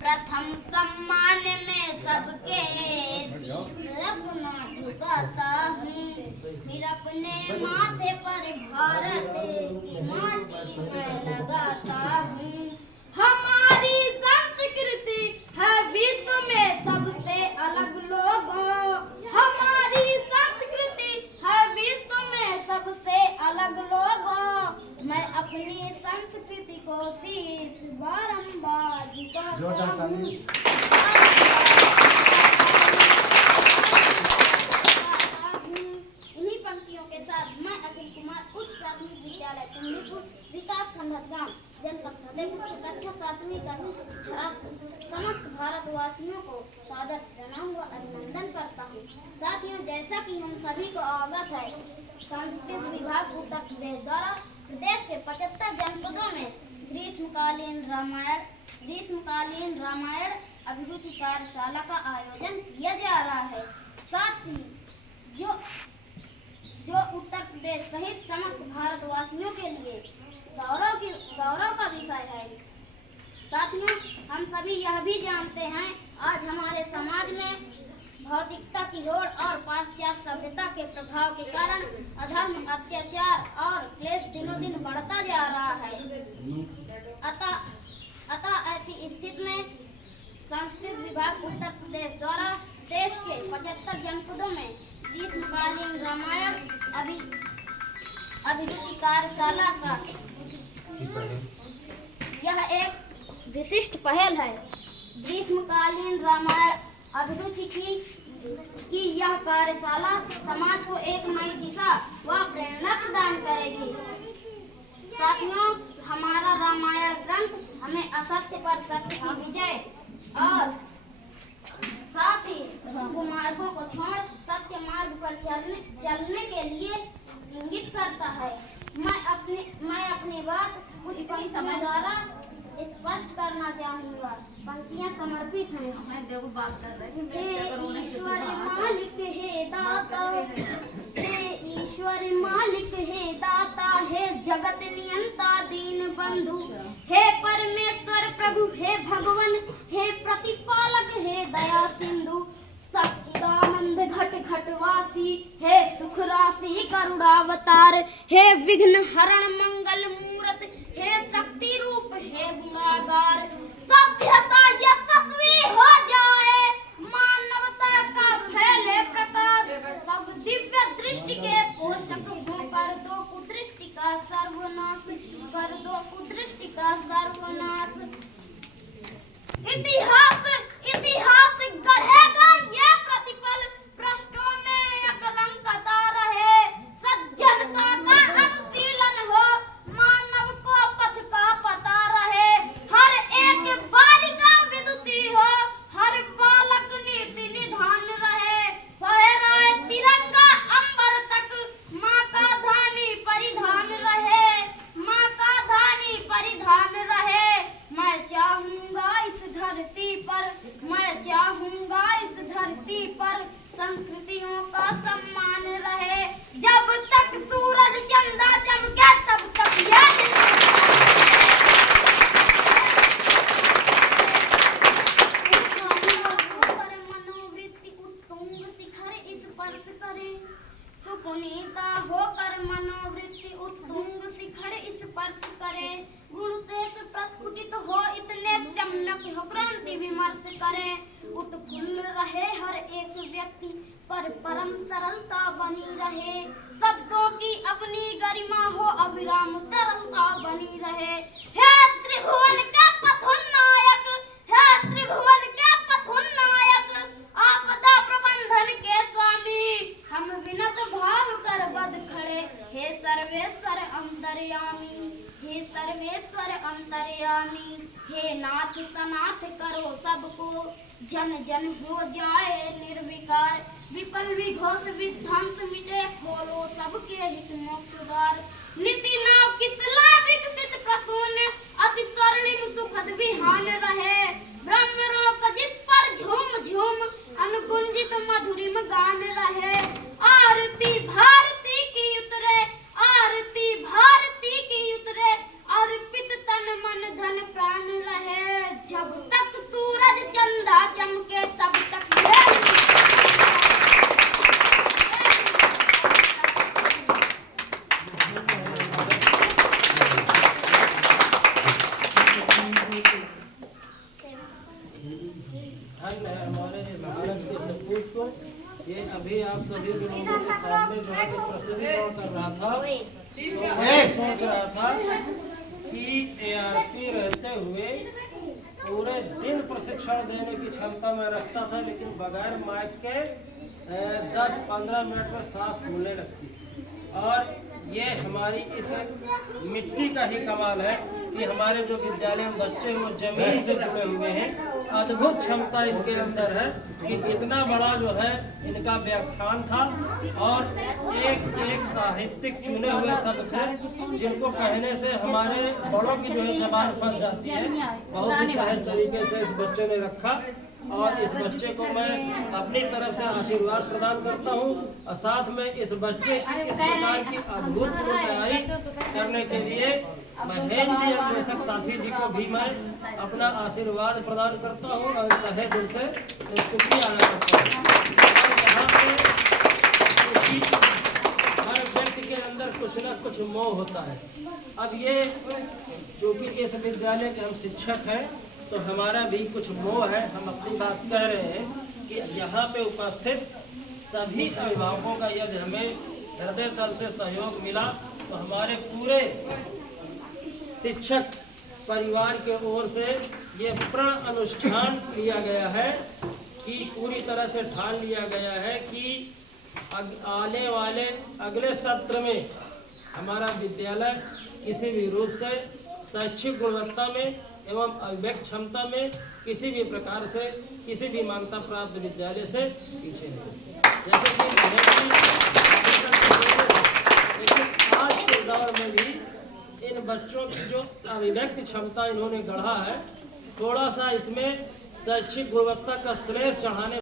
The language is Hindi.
प्रथम सम्मान में सबके अपना झुकाता हूँ, फिर अपने माथे पर भारत की माटी में लगाता हूँ। हमारी संस्कृति है विश्व में सबसे अलग लोगों, हमारी संस्कृति है विश्व में सबसे अलग लोगों। मैं अपनी संस्कृति को शीश बारंबार झुकाता हूँ। इन्हीं पंक्तियों के साथ मैं अखिल कुमार उच्च प्राथमिक विद्यालय कुंडलीपुर विकास खंड गांव जनपद फतेहपुर कक्षा प्राथमिक समस्त भारतवासियों को सादर प्रणाम व अभिनंदन करता हूँ। साथियों, जैसा कि हम सभी को अवगत है, सांस्कृतिक विभाग उत्तर प्रदेश द्वारा प्रदेश के 75 जनपदों में ग्रीष्मकालीन रामायण अभिरुचि कार्यशाला का आयोजन किया जा रहा है। साथ ही जो उत्तर प्रदेश सहित समस्त भारतवासियों के लिए गौरव का विषय है। साथियों, हम सभी यह भी जानते हैं, आज हमारे समाज में भौतिकता की होड़ और पाश्चात्य सभ्यता के प्रभाव के कारण अधर्म, अत्याचार और क्लेश दिनों दिन बढ़ता जा रहा है। अतः ऐसी स्थिति में संस्कृति विभाग उत्तर प्रदेश द्वारा देश के 75 जनपदों में ग्रीष्मकालीन रामायण अभिरुचि कार्यशाला का यह एक विशिष्ट पहल है। ग्रीष्मकालीन रामायण अभिरुचि की यह कार्यशाला समाज को एक नई दिशा व प्रेरणा प्रदान करेगी। साथियों, हमारा रामायण ग्रंथ हमें असत्य पर सत्य की विजय और साथ ही कुमार्गों को छोड़ सत्य मार्ग पर चलने के लिए इंगित करता है। मैं अपनी बात कुछ पंक्तियों द्वारा स्पष्ट करना चाहूँगा। पंक्तियाँ समर्पित हैं। मैं देखो बात कर रही हूँ। हे ईश्वर मालिक हे दाता, हे ईश्वर मालिक हे दाता, हे जगत नियंता दीन बंधु, हे परमेश्वर प्रभु, हे भगवान, हे प्रतिपालक, हे दया सिंधु, सच्चिदानंद घट घटवासी, हे सुख राशि करुणावतार, हे विघ्न हरण मंगल मूरत, हे शक्ति रूप, हे गुणागार। सभ्यता यशस्वी हो जाए, मानवता का फैले प्रकाश, सब दिव्य दृष्टि के पोषक हो, कर दो कुदृष्टि का सर्वनाश, कर दो कुदृष्टि का सर्वनाश। इतिहास गढ़ेगा ये प्रतिपल, भ्रष्टों में अकलंकता रहे, सज्जनता का अनुशीलन हो, मानव को पथ का पता रहे, हर एक बालिका विदुषी हो, हर बालक नीति निधान रहे, फहराए तिरंगा अंबर तक, माँ का धानी परिधान रहे, माँ का धानी परिधान रहे। मैं चाहूंगा इस धरती पर संस्कृतियों का सम्मान रहे, जब तक सूरज चंदा चमके तब तक यह मनोवृत्ति उत्तुंग शिखर स्पर्श करे, सुपुनीता होकर मनोवृत्ति उत्तुंग शिखर स्पर्श करे, गुण से प्रस्फुटित हो इतने चमनक हो क्रांति विमर्श करे, उत्फुल्ल रहे हर एक व्यक्ति पर परम सरलता बनी रहे, शब्दों की अपनी गरिमा हो अविराम तरलता बनी रहे। हे त्रिभुवन के पथोन्नायक, हे त्रिभुवन के पथोन्नायक, आपदा प्रबंधन के स्वामी, हम विनत भाव कर बद खड़े, हे सर्वेश्वर अंतर्यामी, हे सर्वेश्वर अंतर्यामी, हे नाथ सनाथ करो सबको, जन जन हो जाए निर्विकार, विपल विघोष विध्वंस मिटे, खोलो सबके हित मोक्ष द्वार। नीति नाव किसला विकसित प्रसून, अति स्वर्णिम सुखद विहान रहे, ब्रह्म रोक जिस पर झूम झूम, अनुकुंजित मधुरिम गान रहे। आरती भारती की उतरे, आरती भारती की उतरे, अर्पित तन आप सभी लोगों के सामने जो है प्रस्तुतिकरण कर रहा था, तो मैं सोच रहा था कि ARP रहते हुए पूरे दिन प्रशिक्षण देने की क्षमता में रखता था, लेकिन बगैर माइक के 10-15 मिनट में सांस फूलने लगती। और ये हमारी इस मिट्टी का ही कमाल है कि हमारे जो विद्यालय में बच्चे वो जमीन से जुड़े हुए हैं। अद्भुत क्षमता इनके अंदर है कि इतना बड़ा जो है इनका व्याख्यान था, और एक एक साहित्यिक चुने हुए शब्द थे जिनको कहने से हमारे बड़ों की जो है जबान फंस जाती है। बहुत ही सहज तरीके से इस बच्चे ने रखा, और इस बच्चे को मैं अपनी तरफ से आशीर्वाद प्रदान करता हूँ। और साथ में इस बच्चे की इस प्रकार की अद्भुत तैयारी करने के लिए महेंद्र जी अन्वेषक साथी जी को भी मैं अपना आशीर्वाद प्रदान करता हूँ और तहे दिल से शुक्रिया अदा करता हूँ। यहाँ पे हर व्यक्ति के अंदर कुछ न कुछ मोह होता है। अब ये क्योंकि इस विद्यालय के हम शिक्षक हैं, तो हमारा भी कुछ मोह है। हम अपनी बात कह रहे हैं कि यहाँ पे उपस्थित सभी अभिभावकों का यदि हमें हृदय तल से सहयोग मिला, तो हमारे पूरे शिक्षक परिवार के ओर से ये प्रण अनुष्ठान लिया गया है कि पूरी तरह से ठान लिया गया है कि आने वाले अगले सत्र में हमारा विद्यालय किसी भी रूप से शैक्षिक गुणवत्ता में एवं अभिव्यक्त क्षमता में किसी भी प्रकार से किसी भी मान्यता प्राप्त विद्यालय से पीछे नहीं। जैसे कि लेकिन आज के दौर में भी इन बच्चों की जो अभिव्यक्त क्षमता इन्होंने गढ़ा है, थोड़ा सा इसमें शैक्षिक गुणवत्ता का श्रेय चढ़ाने